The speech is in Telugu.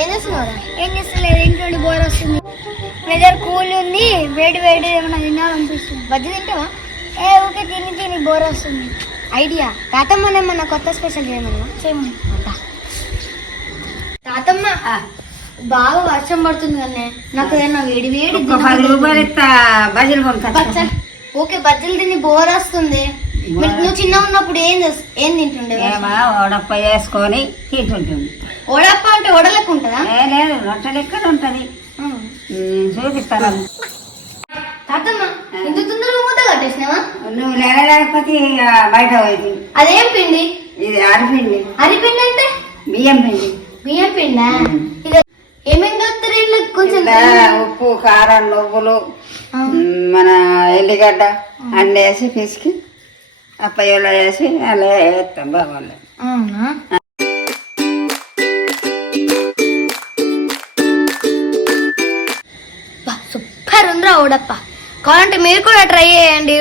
ఏం చేస్తున్నారా? ఏం చేస్తలేదు, ఇంట్లో బోర్ వస్తుంది. వెదర్ కూల్ ఉంది, వేడి వేడి ఏమైనా తినాలనిపిస్తుంది. బజ్జి తింటావా? ఓకే, తిని తిని బోర్ వస్తుంది. ఐడియా, తాతమ్మనే మన కొత్త స్పెషల్ చేయమన్నా. తాతమ్మ బాగా వర్షం పడుతుంది కానీ నాకు ఏదైనా వేడి వేడి ఓకే, బజ్జీలు తిని బోర్ వస్తుంది. నువ్వు చిన్న ఉన్నప్పుడు ఏం తింటుండే? వడప్ప వేసుకొని తింటుంటుంది. వడప్ప అంటే వడలెక్క ఉంటుందా? లేదు, రొట్టె లెక్క ఉంటది. చూపిస్తాను. తాతమ్మ ఇంత తొందరగా మూత కట్టేసినావా? నువ్వు లేకపోతే బయట పోయింది. అదేం పిండి? ఇది అరిపిండి. అరిపిండి అంటే బియ్యం పిండి. బియ్యం పిండా? ఏమేం కలుపుతారు ఇట్లా? కొంచెం ఉప్పు, కారం, నువ్వులు, మన ఎల్లిగడ్డ అన్నీ వేసి పిసికి అప్పయ్యలో వేసి అలా వేస్తాం బాగుంది. అవునా? సూపర్ ఉందిరా ఉడప్ప. కావాలంటే మీరు కూడా ట్రై చేయండి.